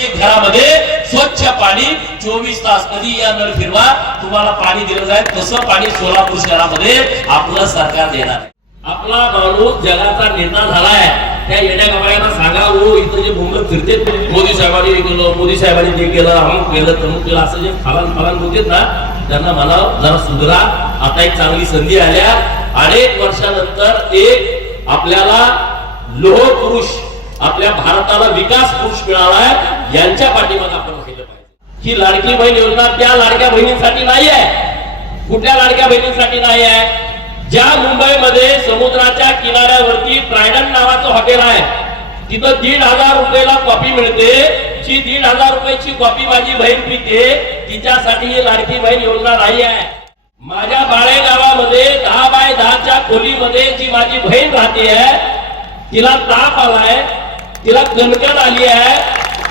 प्रत्येक घरामध्ये स्वच्छ पाणी चोवीस तास कधी या नळ फिरवा तुम्हाला पाणी दिलं जाईल. तसं पाणी सोलापूर शहरामध्ये आपलं सरकार देणार आहे. आपला माणूस जगाचा नेता झालाय. त्या येण्या गवाळ्यांना सांगा हो इथं जे भूमक फिरते मोदी साहेबांनी हे केलं मोदी साहेबांनी ते केलं अमुक केलं तमुक केलं असं जे फालान फालान होते ना त्यांना मला जरा सुधरा आता एक चांगली संधी आल्या. अनेक वर्षानंतर एक आपल्याला लोह पुरुष आपल्या भारताला विकास पुरुष मिळालाय यांच्या पाठीमागे आपण राहिलं पाहिजे. ही लाडकी बहीण योजना त्या लाडक्या बहिणींसाठी नाही आहे कुठल्या लाडक्या बहिणींसाठी नाही आहे ज्या मुंबईमध्ये समुद्राच्या किनाऱ्यावरती ट्रायडन नावाचं हॉटेल आहे तिथं दीड हजार रुपयाला कॉपी मिळते. जी दीड हजार रुपयाची कॉपी माझी बहीण पिते तिच्यासाठी ही लाडकी बहीण योजना नाही आहे माझ्या बाळे गावामध्ये दहा बाय दहाच्या खोलीमध्ये जी माझी बहीण राहते आहे तिला ताप आलाय. तिला कणकण आली आहे.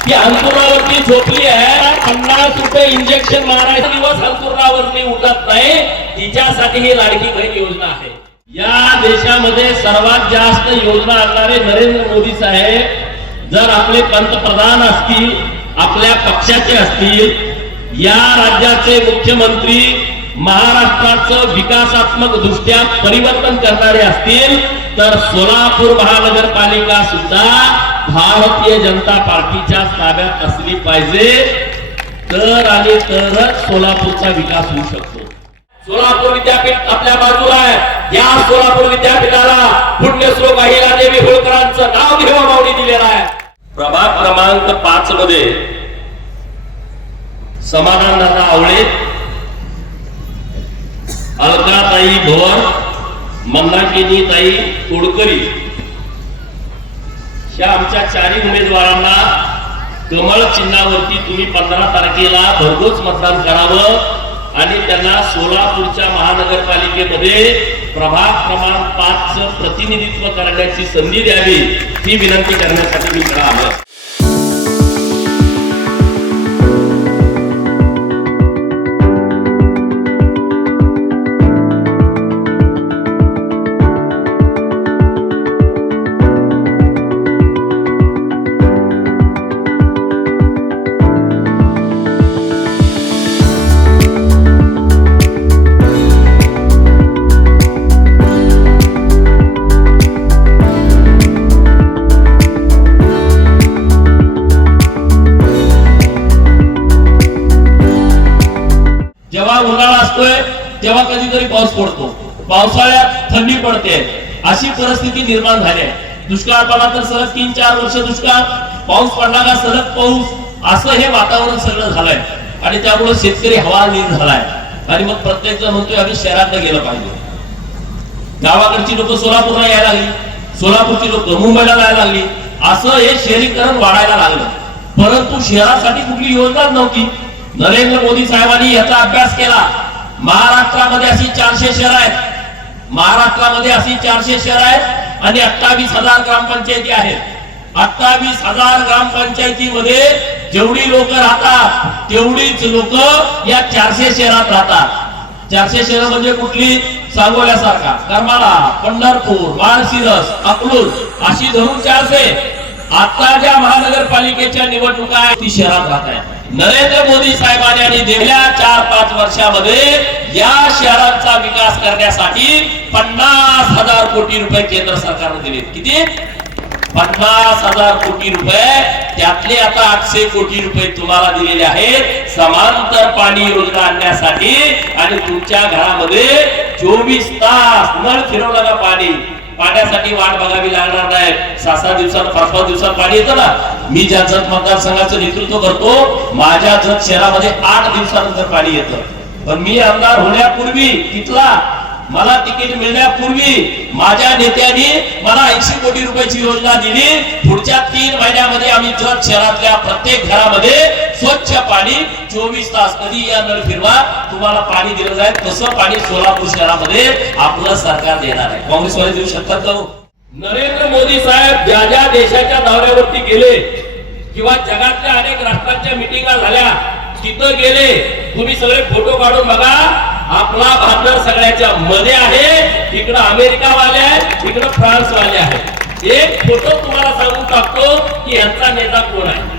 ती अंतुरावरती झोपली आहे. पन्नास रुपये इंजेक्शन मारायचा दिवस अंतुरावरती उठत नाही. तिच्यासाठी ही लाडकी बहीण योजना आहे. या देशामध्ये सर्वात जास्त योजना आणणारे नरेंद्र मोदी साहेब जर आपले पंतप्रधान असतील आपल्या पक्षाचे असतील या राज्याचे मुख्यमंत्री महाराष्ट्राचं विकासात्मक दृष्ट्या परिवर्तन करणारे असतील तर सोलापूर महानगरपालिका सुद्धा भारतीय जनता पार्टीच्या ताब्यात असली पाहिजे. तर आणि तरच सोलापूरचा विकास होऊ शकतो. सोलापूर विद्यापीठ आपल्या बाजूला आहे. या सोलापूर विद्यापीठाला पुण्यश्लोक अहिला देवी होळकरांचं नाव घेऊन मावणी दिलेलं आहे. प्रभाग क्रमांक पाच मध्ये समाधान दादा आवळे भोर मंदाकिनी ताई तोडकरी या आमच्या चारही उमेदवारांना कमळ चिन्हावरती तुम्ही पंधरा तारखेला भरघोस मतदान करावं आणि त्यांना सोलापूरच्या महानगरपालिकेमध्ये प्रभाग क्रमांक पाच प्रतिनिधित्व करण्याची संधी द्यावी ही विनंती करण्यासाठी मी इकडे आलो परिस्थिती निर्माण झाली आहे. दुष्काळ पडला तर सलग तीन चार वर्ष दुष्काळ पाऊस पडला का सलग पाऊस असं हे वातावरण सगळं झालंय. आणि त्यामुळे शेतकरी हवालदिल झालाय. आणि मग प्रत्येक जण म्हणतोय आम्ही शहरात गेलं पाहिजे. गावाकडची लोक सोलापूरला यायला लागली. सोलापूरची लोक मुंबईला जायला लागली. असं हे शहरीकरण वाढायला लागलं. परंतु शहरासाठी कुठली योजना नव्हती. नरेंद्र मोदी साहेबांनी याचा अभ्यास केला. महाराष्ट्रामध्ये अशी चारशे शहर आहेत. महाराष्ट्रामध्ये अशी चारशे शहर आहेत आणि अठ्ठावीस हजार ग्रामपंचायती आहेत. अठ्ठावीस हजार ग्रामपंचायतीमध्ये जेवढी लोक राहतात तेवढीच लोक या चारशे शहरात राहतात. चारशे शहर म्हणजे कुठली? सांगोल्यासारखा. करमाळा पंढरपूर माळशिरस अकलूज अशी धरून चारशे. आता ज्या महानगरपालिकेच्या निवडणुका आहेत ती शहरात राहत आहे नरेंद्र मोदी साहेबांनी आणि गेल्या चार पाच वर्षामध्ये या शहरांचा विकास करण्यासाठी पन्नास हजार कोटी रुपये केंद्र सरकारने दिले किती? पन्नास हजार कोटी रुपये. त्यातले आता आठशे कोटी रुपये तुम्हाला दिलेले आहेत. समांतर पाणी योजना आणण्यासाठी आणि तुमच्या घरामध्ये चोवीस तास नळ फिरवलं का पाणी? पाण्यासाठी वाट बघावी लागणार नाही. सहा सहा दिवसात पाच पाच दिवसात पाणी येतं ना? मी ज्या जत मतदारसंघाचं नेतृत्व करतो माझ्या जत शहरामध्ये आठ दिवसानंतर पाणी येतं. पण मी आमदार होण्यापूर्वी तिथला मला तिकीट मिळण्यापूर्वी माझ्या नेत्यांनी मला ऐंशी कोटी रुपयाची योजना दिली. पुढच्या तीन महिन्यामध्ये आम्ही जत शहरातल्या प्रत्येक घरामध्ये स्वच्छ पाणी चोवीस तास कधी या नळ फिरवा तुम्हाला पाणी दिलं जाईल. तसं पाणी सोलापूर शहरामध्ये आपलं सरकार देणार आहे. काँग्रेसवाले देऊ शकतात का हो? नरेंद्र मोदी साहेब ज्या ज्या देशाच्या दौऱ्यावरती गेले किंवा जगातल्या अनेक राष्ट्रांच्या मिटिंगा झाल्या तिथं गेले. तुम्ही सगळे फोटो काढून बघा. आपला भारत सगळ्याच्या मध्ये आहे इकडं अमेरिका वाले आहेत इकडं फ्रान्स वाले आहेत. एक फोटो तुम्हाला सांगून टाकतो की यांचा नेता कोण आहे?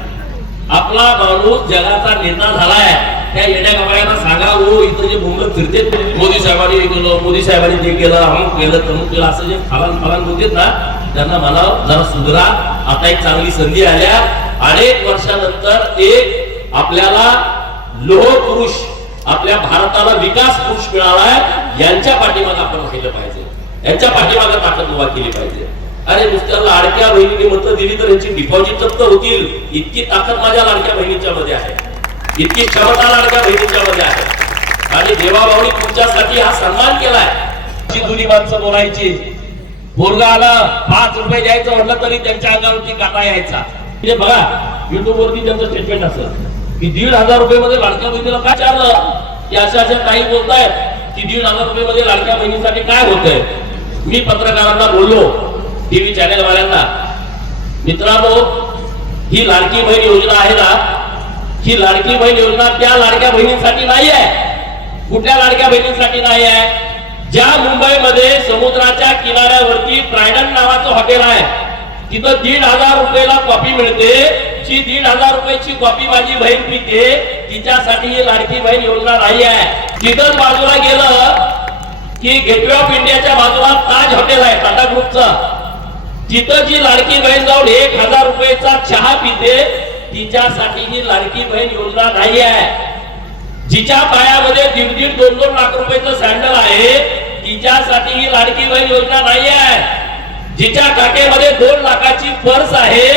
आपला माणूस जगाचा नेता झालाय. त्या येण्या कपड्यांना सांगा हो इथं जे भूमत फिरते मोदी साहेबांनी हे केलं मोदी साहेबांनी ते केलं अमुक केलं तमुक केलं. असं जे फलान फलान होते ना त्यांना मला जरा सुधरा आता एक चांगली संधी आल्या. अनेक वर्षानंतर एक आपल्याला लोह पुरुष आपल्या भारताला विकास पुरुष मिळालाय यांच्या पाठीमागे आपण राहिलं पाहिजे. यांच्या पाठीमागे ताकद उभा केली पाहिजे. अरे नुसत्या लाडक्या बहिणीने मतं दिली तर यांची डिपॉझिट जप्त होतील. इतकी ताकद माझ्या लाडक्या बहिणीच्या मध्ये आहे. इतकी क्षमता लाडक्या बहिणीच्या मध्ये आहे. आणि देवाभाऊनी तुमच्यासाठी हा सन्मान केलाय. अशी जुनी माणसं बोलायची पोरगा आला पाच रुपये द्यायचं म्हटलं तरी त्यांच्या अंगावरती काटा यायचा. म्हणजे बघा युट्यूब वरती त्यांचं स्टेटमेंट असत की दीड हजार रुपये मध्ये लाडक्या बहिणीला काय चाललं? अशा अशा काही बोलतायत की दीड हजार रुपये मध्ये लाडक्या बहिणीसाठी काय होतंय? मी पत्रकारांना बोललो टीव्ही चॅनेल वाल्यांना मित्रांनो ही लाडकी बहीण योजना आहे ना? ही लाडकी बहीण योजना त्या लाडक्या बहिणींसाठी नाही आहे कुठल्या लाडक्या बहिणींसाठी नाही आहे ज्या मुंबईमध्ये समुद्राच्या किनाऱ्यावरती ट्रायडन नावाचं हॉटेल आहे तिथं दीड हजार रुपयाला कॉफी मिळते. जी दीड हजार रुपयाची कॉपी माझी बहीण पिते. तिच्यासाठी ही लाडकी बहीण योजना नाही आहे. तिथं बाजूला गेलं की गेटवे ऑफ इंडियाच्या बाजूला ताज हॉटेल आहे टाटा ग्रुपचं. तिथं जी लाडकी बहीण जाऊन एक हजार रुपयाचा चहा पिते तिच्यासाठी ही लाडकी बहीण योजना नाही आहे. जिच्या पायामध्ये दीड दीड दोन दोन लाख रुपयाचं सँडल आहे तिच्यासाठी ही लाडकी बहीण योजना नाही आहे. जिच्या काकेमध्ये दोन लाखाची पर्स आहे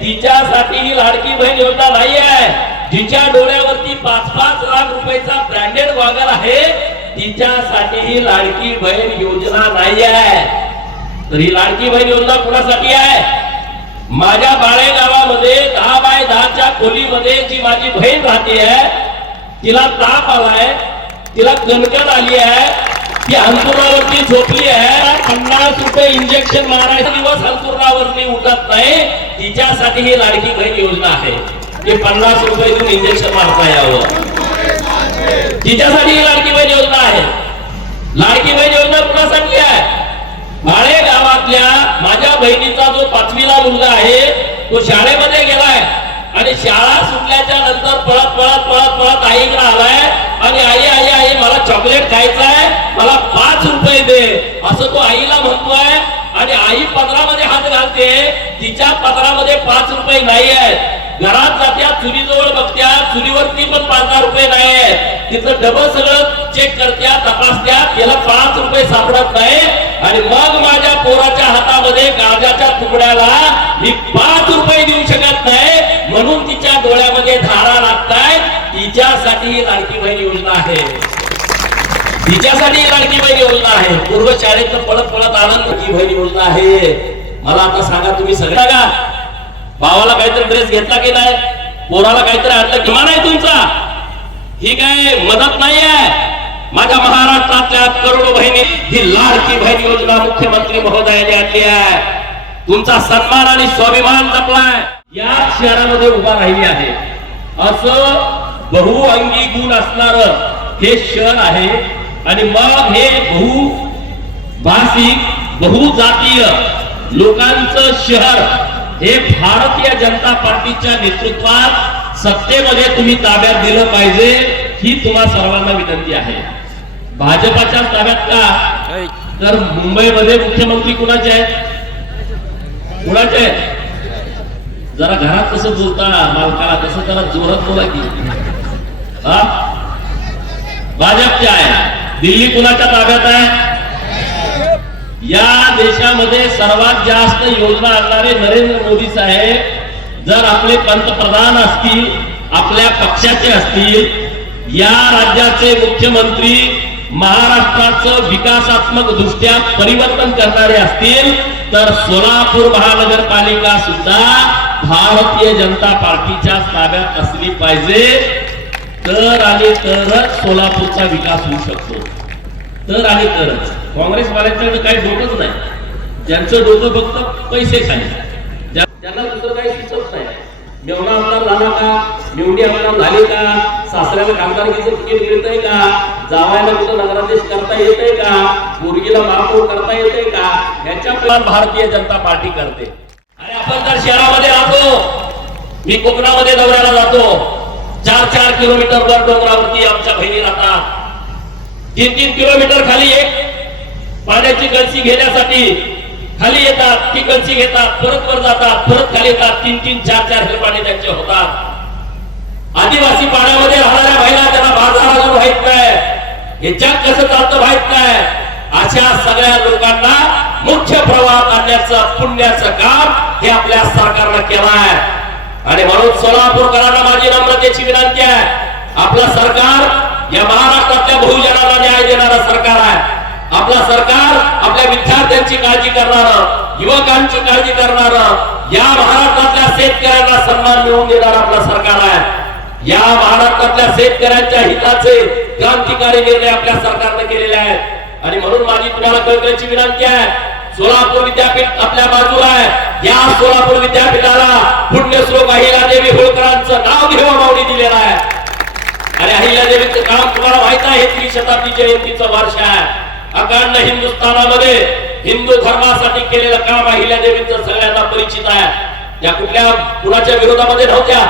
तिच्यासाठी ही लाडकी बहीण योजना नाही आहे जिच्या डोळ्यावरती पाच पाच लाख रुपयाचा ब्रँडेड वागर आहे तिच्यासाठी ही लाडकी बहीण योजना नाही आहे तर ही लाडकी बहीण योजना कुणासाठी आहे? माझ्या बाळे गावामध्ये दहा बाय दहाच्या खोलीमध्ये जी माझी बहीण राहते आहे तिला ताप आलाय तिला कणकण आली आहे ती अंतुरावरती झोपली आहे. पन्नास रुपये इंजेक्शन मारायचा दिवस अंतुरावरती उठत नाही. तिच्यासाठी ही लाडकी बहीण योजना आहे. की पन्नास रुपये देऊन इंजेक्शन मारता यावं. तिच्यासाठी ही लाडकी बहीण योजना आहे. लाडकी बहीण योजना कुणासाठी आहे? माळे गावातल्या माझ्या बहिणीचा जो पाचवीला मुलगा आहे तो शाळेमध्ये गेलाय. आणि शाळा सुटल्याच्या नंतर पळत पळत पळत पळत आईकडे आलाय आणि आई आई आई मला चॉकलेट खायचं आहे मला पाच रुपये दे. असं तो आईला म्हणतोय आणि आई पदरामध्ये हात घालते. तिच्या पदरामध्ये पाच रुपये नाही आहेत. घरात जात्या चुलीजवळ बघत्या चुलीवरती पण पाच दहा रुपये नाही आहेत. तिथं डबल सगळं चेक करत्या तपासत्या याला पाच रुपये सापडत नाही. आणि मग माझ्या पोराच्या हातामध्ये गाजाच्या तुकड्याला मी पाच रुपये देऊ शकत नाही. म्हणून तिच्या डोळ्यामध्ये धारा लागताय. तिच्यासाठी ही लाडकी बहीण योजना आहे. तिच्यासाठी ही लाडकी बहीण योजना आहे. पूर्व शाळेत पळत पळत आनंद की बहिणी योजना आहे. मला आता सांगा तुम्ही सगळ्या का? भावाला काहीतरी ड्रेस घेतला की नाही? पोराला काहीतरी आणलं? किंवा नाही तुमचा. ही काय मदत नाही आहे माझ्या महाराष्ट्रातल्या करोडो बहिणी ही लाडकी बहिणी योजना मुख्यमंत्री महोदयाने आणली आहे. तुमचा सन्मान आणि स्वाभिमान जपलाय. या शहरामध्ये उभा राहिली आहे. असं बहुअंगी गुण असणार हे शहर आहे. आणि मग हे बहु भाषिक बहुजातीय लोकांचं शहर हे भारतीय जनता पार्टीच्या नेतृत्वात सत्तेमध्ये तुम्ही ताब्यात दिलं पाहिजे ही तुम्हा सर्वांना विनंती आहे. भाजपाच्या ताब्यात का? तर मुंबईमध्ये मुख्यमंत्री कुणाचे आहेत? कुणाचे आहेत? जरा घरात कसं बोलता मालकाला तसं जरा जोरात बोला की. हा? भाजपचे आहे दिल्ली कुणाच्या ताब्यात आहे. या देशामध्ये सर्वात जास्त योजना आणणारे नरेंद्र मोदी साहेब जर आपले पंतप्रधान असतील आपल्या पक्षाचे असतील या राज्याचे मुख्यमंत्री महाराष्ट्राचं विकासात्मक दृष्ट्या परिवर्तन करणारे असतील तर सोलापूर महानगरपालिका सुद्धा भारतीय जनता पार्टीच्या ताब्यात असली पाहिजे. तर आले तरच सोलापूरचा विकास होऊ शकतो. तर आले तरच. काँग्रेसवाल्यांच्याकडे काही डोकंच नाही. ज्यांचं डोकं फक्त पैसे खाली. त्यांना ज्यांना दुसरं काही सुचत नाही. मेवणा आमदार झाला का? निवडी आमदार झाली का? सासऱ्याला कामगारकीचं तिकीट मिळतंय का? जावायला कुठं नगराध्यक्ष करता येतंय का? मुलगीला महापौर करता येतंय का? ह्याच्या पण भारतीय जनता पार्टी करते. आणि आपण तर शहरामध्ये राहतो मी कोकणामध्ये दौऱ्याला जातो चार चार किलोमीटर वर डोंगरावरती आमच्या बहिणी राहतात. तीन तीन किलोमीटर खाली एक पाण्याची कळशी घेण्यासाठी खाली येतात ती कळशी घेतात परत वर जातात परत खाली येतात. तीन तीन चार चार हे पाणी त्यांचे होतात. आदिवासी पाण्यामध्ये राहणाऱ्या महिला त्यांना बाजार अजून माहीत काय हे जग कसं चालतं माहीत नाही. अशा सगळ्या लोकांना मुख्य प्रवाहात आणण्याचं पुण्याचं काम हे आपल्या सरकारनं केलं आहे. आणि म्हणून सोलापूरकरांना माझी नम्रतेची विनंती आहे. आपलं सरकार या महाराष्ट्रातल्या बहुजनाला न्याय देणारं सरकार आहे. आपलं सरकार आपल्या विद्यार्थ्यांची काळजी करणार युवकांची काळजी करणार या महाराष्ट्रातल्या शेतकऱ्यांना सन्मान मिळवून देणार आपलं सरकार आहे. या महाराष्ट्रातल्या शेतकऱ्यांच्या हिताचे क्रांतिकारी निर्णय आपल्या सरकारने केलेले आहेत. आणि म्हणून माझी तुम्हाला कळकळीची विनंती आहे. सोलापूर विद्यापीठ आपल्या बाजूला आहे. या सोलापूर विद्यापीठाला पुण्यश्लोक अहिला देवी होळकरांचं नाव घेऊन मावणी दिलेलं आहे. आणि अहिल्यादेवीचं काम तुम्हाला माहीत आहे हे त्रिशताब्दी जयंतीचं वर्ष आहे. अखंड हिंदुस्थानामध्ये हिंदू धर्मासाठी केलेलं काम अहिल्यादेवीचं सगळ्यांना परिचित आहे. या कुठल्या कुणाच्या विरोधामध्ये नव्हत्या.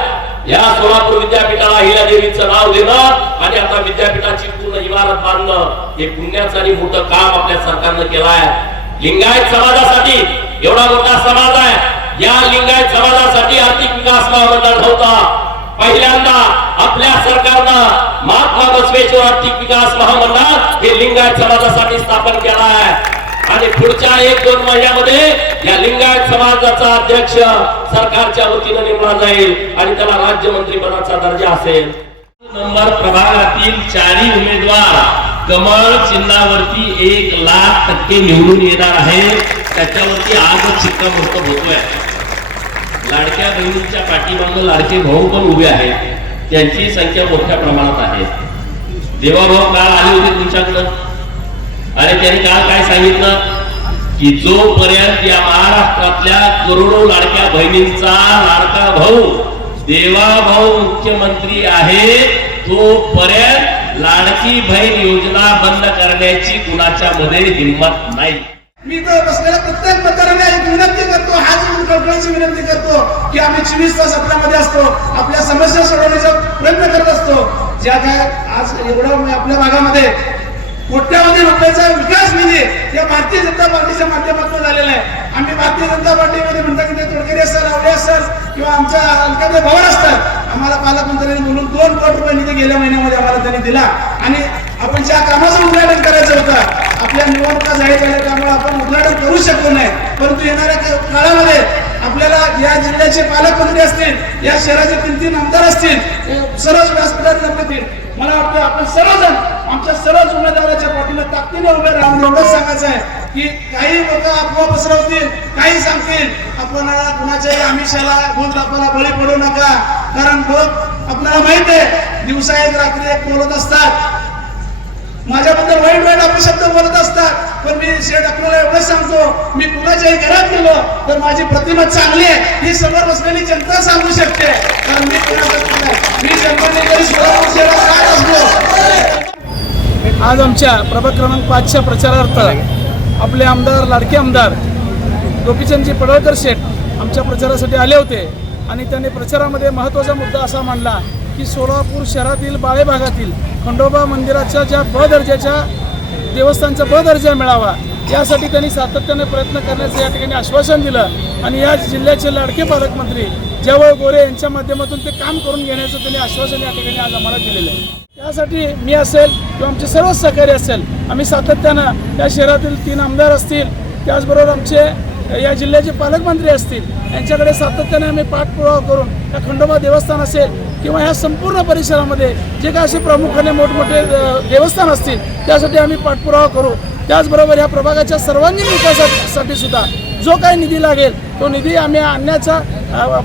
या सोलापूर विद्यापीठाला अहिल्यादेवीचं नाव देणं आणि आता विद्यापीठाची पूर्ण इमारत बांधणं हे पुण्याचं आणि मोठं काम आपल्या सरकारनं केलं आहे. लिंगायत समाजासाठी एवढा मोठा समाज आहे. या लिंगायत समाजासाठी आर्थिक विकास महामंडळ नव्हता. पहिल्यांदा आपल्या सरकारनं महात्मा बसवेश्वर आर्थिक विकास महामंडळ हे लिंगायत समाजासाठी स्थापन केला आहे. आणि पुढच्या एक दोन महिन्यामध्ये या लिंगायत समाजाचा अध्यक्ष सरकारच्या वतीनं नेमला जाईल आणि त्याला राज्यमंत्री पदाचा दर्जा असेल. नंबर प्रभागातील चारही उमेदवार कमळ चिन्हावरती एक लाख टक्के निवडून येणार आहे. त्याच्यावरती आजच शिक्कामोर्तब होतोय. लाडक्या बहिणींच्या पाठीमागं लाडके भाऊ पण उभे आहेत. त्यांची संख्या मोठ्या प्रमाणात आहे. देवाभाऊ काल आले होते तुमच्याकडं? आणि त्यांनी काल काय सांगितलं? की जोपर्यंत या महाराष्ट्रातल्या करोडो लाडक्या बहिणींचा लाडका भाऊ देवाभाऊ मुख्यमंत्री आहे तोपर्यंत लाडकी बहीण योजना बंद करण्याची कुणाच्या मध्ये हिंमत नाही. मी तर बसलेल्या प्रत्येक मतदारांना एक विनंती करतो हाच जोडून विनंती करतो की आम्ही चोवीस तास आपल्यामध्ये असतो आपल्या समस्या सोडवण्याचा प्रयत्न करत असतो. ज्या काय आज एवढं म्हणजे आपल्या भागामध्ये कोट्यावधी रुपयाचा विकास निधी या भारतीय जनता पार्टीच्या माध्यमातून झालेला आहे. आम्ही भारतीय जनता पार्टीमध्ये म्हणतो की ते तोडकरी असतात आवडे असतात किंवा आमच्या हलक्यातले भवन असतात. आम्हाला पालकमंत्र्यांनी बोलून दोन कोटी रुपये निधी गेल्या महिन्यामध्ये आम्हाला त्यांनी दिला. आणि आपण ज्या कामाचं उद्घाटन करायचं होतं आपल्या निवडणुका जाहीर झाल्या त्यामुळे आपण उद्घाटन करू शकलो नाही. परंतु येणाऱ्या काळामध्ये आपल्याला या जिल्ह्याचे पालकमंत्री असतील या शहराचे तीन तीन आमदार असतील हे सर्वच व्यासपीठात मला वाटतं आपण सर्वजण आमच्या सर्वच उमेदवाराच्या पाठीला ताकदीने उभे राहून एवढंच सांगायचं आहे की काही लोक अफवा पसरवतील काही सांगतील आपण कुणाच्याही आमिषाला भूल आपल्याला बळी पडू नका. कारण लोक आपल्याला माहीत आहे दिवसा एक रात्री एक बोलत असतात. माझ्याबद्दल वाईट वाईट अपशब्द बोलत असतात. पण मी शेठ आपल्याला एवढंच सांगतो मी कुणाच्याही घरात गेलो तर माझी प्रतिमा चांगली आहे ही समोर बसलेली जनता सांगू शकते. कारण मी मी जन्मले तरी सोलापूर शहरात असलो. आज आमच्या प्रभाग क्रमांक पाचच्या प्रचारार्थ आपले आमदार लाडके आमदार गोपीचंदजी पडळकर शेठ आमच्या प्रचारासाठी आले होते. आणि त्यांनी प्रचारामध्ये महत्त्वाचा मुद्दा असा मांडला की सोलापूर शहरातील बाळे भागातील खंडोबा मंदिराच्या ज्या ब दर्जाच्या देवस्थानचा ब दर्जा मिळावा यासाठी त्यांनी सातत्याने प्रयत्न करण्याचं या ठिकाणी आश्वासन दिलं. आणि या जिल्ह्याचे लाडके पालकमंत्री जवळ गोरे यांच्या माध्यमातून ते काम करून घेण्याचं त्यांनी आश्वासन या ठिकाणी आज आम्हाला दिलेलं आहे. त्यासाठी मी असेल किंवा आमचे सर्व सहकारी असेल आम्ही सातत्यानं या शहरातील तीन आमदार असतील त्याचबरोबर आमचे या जिल्ह्याचे पालकमंत्री असतील यांच्याकडे सातत्याने आम्ही पाठपुरावा करून या खंडोबा देवस्थान असेल किंवा ह्या संपूर्ण परिसरामध्ये जे काय असे प्रामुख्याने मोठमोठे देवस्थान असतील त्यासाठी आम्ही पाठपुरावा करू. त्याचबरोबर ह्या प्रभागाच्या सर्वांगीण विकासासाठी सुद्धा जो काही निधी लागेल तो निधी आम्ही आणण्याचा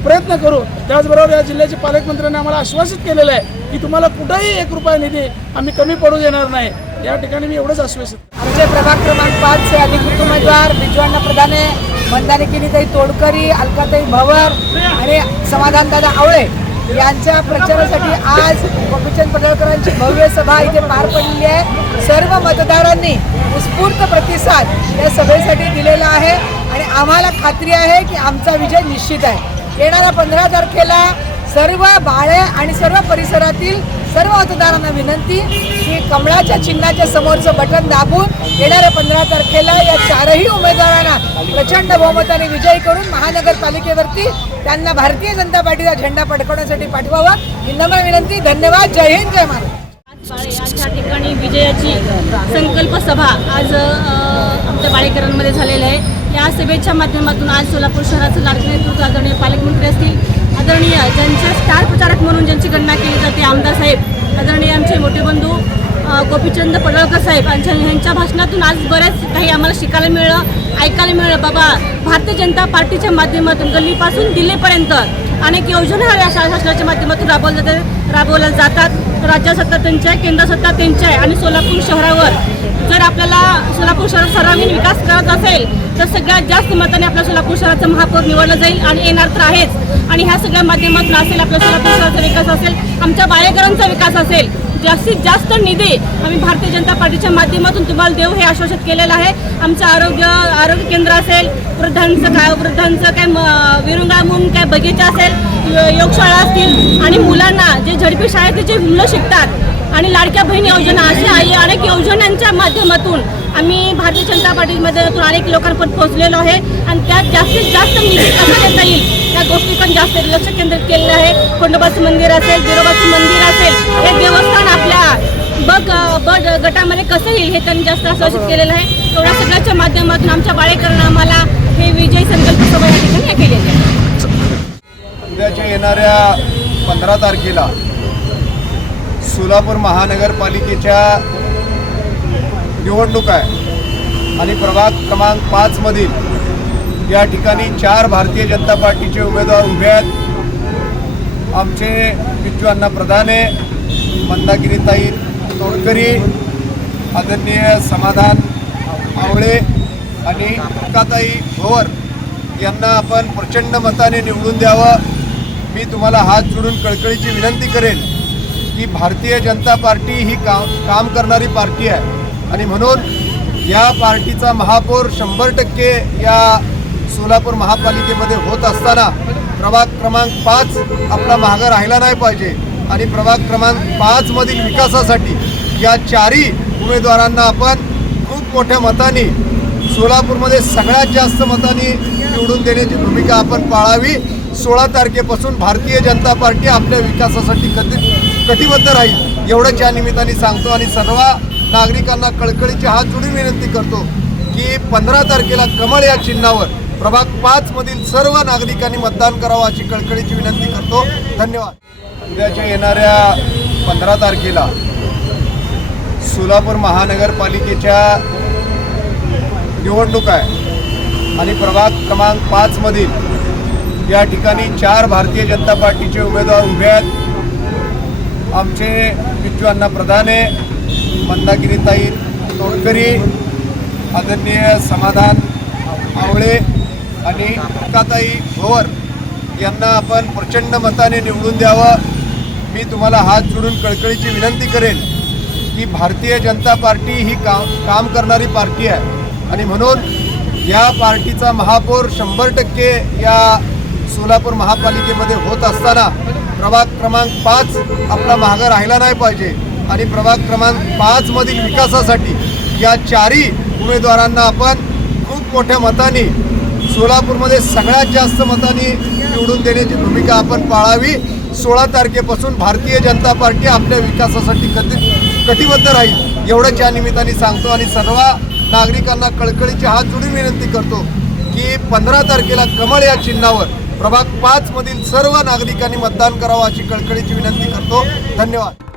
प्रयत्न करू. त्याचबरोबर या जिल्ह्याचे पालकमंत्र्यांनी आम्हाला आश्वासित केलेलं आहे की तुम्हाला कुठंही एक रुपया निधी आम्ही कमी पडू देणार नाही. या ठिकाणी मी एवढंच आश्वासित आमचे प्रभाग क्रमांक पाच चे अधिकृत उमेदवार बिजवांना प्रधाने मंदारी किनीताई तोडकरी अलकाताई भवर आणि समाधानदादा आवळे. यांच्या प्रचारासाठी आज गोपीचंद पडळकरांची भव्य सभा इथे पार पडलेली आहे. सर्व मतदारांनी उत्स्फूर्त प्रतिसाद या सभेसाठी दिलेला आहे आणि आम्हाला खात्री आहे की आमचा विजय निश्चित आहे. येणाऱ्या पंधरा तारखेला सर्व बाळे आणि सर्व परिसरातील सर्व मतदारांना विनंती की कमळाच्या चिन्हाच्या समोरचं बटन दाबून येणाऱ्या पंधरा तारखेला या चारही उमेदवारांना प्रचंड बहुमताने विजयी करून महानगरपालिकेवरती त्यांना भारतीय जनता पार्टीचा झेंडा पटकवण्यासाठी पाठवावा. ही नम्र विनंती. धन्यवाद. जय हिंद जय महाराज ठिकाणी विजयाची संकल्प सभा आज आमच्या बाळेकरांमध्ये झालेली आहे. या सभेच्या माध्यमातून आज सोलापूर शहराचं लाडकं नेतृत्व आदरणीय पालकमंत्री असतील आदरणीय ज्यांचे स्टार प्रचारक म्हणून ज्यांची गणना केली जाते आमदार साहेब आदरणीय आमचे मोठे बंधू गोपीचंद पडळकर साहेब यांच्या यांच्या भाषणातून आज बऱ्याच काही आम्हाला शिकायला मिळलं ऐकायला मिळलं. बाबा भारतीय जनता पार्टीच्या माध्यमातून गल्लीपासून दिल्लीपर्यंत अनेक योजना या शासनाच्या माध्यमातून राबवल्या जातात राबवल्या जातात. राज्य सत्ता त्यांची आहे केंद्र सत्ता त्यांची आहे. आणि सोलापूर शहरावर जर आपल्याला सोलापूर शहरात सर्वांगीण विकास करत असेल तर सगळ्यात जास्त मताने आपल्या सोलापूर शहराचं महापौर निवडलं जाईल आणि येणार तर आहेच. आणि ह्या सगळ्या माध्यमातून असेल आपल्या सोलापूर शहराचा विकास असेल आमच्या बाळेकरांचा विकास असेल जास्तीत जास्त निधी आम्ही भारतीय जनता पार्टीच्या माध्यमातून तुम्हाला देऊ हे आश्वासित केलेलं आहे. आमचं आरोग्य आरोग्य केंद्र असेल वृद्धांचं काय वृद्धांचं काय म- विरुंगा म्हणून काय बगीचा असेल योगशाळा असतील आणि मुलांना जे झडपी शाळेत जे मुलं शिकतात आणि लाडक्या बहीण योजना अशा आई अनेक योजनांच्या माध्यमातून आम्ही भारतीय जनता पार्टीमध्ये अनेक लोकांपर्यंत पोहोचलेलो आहे. आणि त्यात जास्तीत जास्त निधी कसा देता येईल. त्या गोष्टी पण जास्त लक्ष केंद्रित केलेलं आहे. खंडोबाचं मंदिर असेल बिरोबाचं मंदिर असेल हे देवस्थान आपल्या बग बग गटामध्ये कसं येईल हे त्यांनी जास्त आश्वासित केलेलं आहे. एवढ्या सगळ्याच्या माध्यमातून आमच्या बाळेकरांना आम्हाला हे विजय संकल्प सभा या ठिकाणी हे केलेले आहे उद्याच्या येणाऱ्या पंधरा तारखेला सोलापूर महानगरपालिकेच्या निवडणूक आहे आणि प्रभाग क्रमांक पाचमधील या ठिकाणी चार भारतीय जनता पार्टीचे उमेदवार उभे आहेत. आमचे बिज्जू अण्णा प्रधाने मंदागिरीताई तोडकरी आदरणीय समाधान आवळे आणि काताई भोवर यांना आपण प्रचंड मताने निवडून द्यावं. मी तुम्हाला हात जोडून कळकळीची विनंती करेन की भारतीय जनता पार्टी ही काम काम करणारी पार्टी आहे. आणि म्हणून या पार्टीचा महापौर शंभर टक्के या सोलापूर महापालिकेमध्ये होत असताना प्रभाग क्रमांक पाच आपला मागं राहिला नाही पाहिजे. आणि प्रभाग क्रमांक पाचमधील विकासासाठी या चारही उमेदवारांना आपण खूप मोठ्या मताने सोलापूरमध्ये सगळ्यात जास्त मतांनी निवडून देण्याची भूमिका आपण पाळावी. सोळा तारखेपासून भारतीय जनता पार्टी आपल्या विकासासाठी कधी कटिबद्ध राहील एवढंच या निमित्ताने सांगतो आणि सर्व नागरिकांना कळकळीचे हात जोडून विनंती करतो की पंधरा तारखेला कमळ या चिन्हावर प्रभाग पाच मधील सर्व नागरिकांनी मतदान करावं अशी कळकळीची विनंती करतो. धन्यवाद. उद्याच्या येणाऱ्या पंधरा तारखेला सोलापूर महानगरपालिकेच्या निवडणूक आहे आणि प्रभाग क्रमांक पाचमधील या ठिकाणी चार भारतीय जनता पार्टीचे उमेदवार उभे आहेत. आमचे बिज्जू अण्णा प्रधाने मंदागिरीताई तोडकरी आदरणीय समाधान आवळे आणि काताई भोवर यांना आपण प्रचंड मताने निवडून द्यावं. मी तुम्हाला हात जोडून कळकळीची विनंती करेन की भारतीय जनता पार्टी ही काम काम करणारी पार्टी आहे. आणि म्हणून या पार्टीचा महापौर शंभर टक्के या सोलापूर महापालिकेमध्ये होत असताना प्रभाग क्रमांक पाच आपला मागं राहिला नाही पाहिजे. आणि प्रभाग क्रमांक पाचमधील विकासासाठी या चारही उमेदवारांना आपण खूप मोठ्या मताने सोलापूरमध्ये सगळ्यात जास्त मतांनी निवडून देण्याची भूमिका आपण पाळावी. सोळा तारखेपासून भारतीय जनता पार्टी आपल्या विकासासाठी कधी कटिबद्ध राहील एवढंच या निमित्ताने सांगतो आणि सर्व नागरिकांना कळकळीचे हात जोडून विनंती करतो की पंधरा तारखेला कमळ या चिन्हावर प्रभाग पाच मधील सर्व नागरिकांनी मतदान करावं अशी कळकळीची विनंती करतो. धन्यवाद.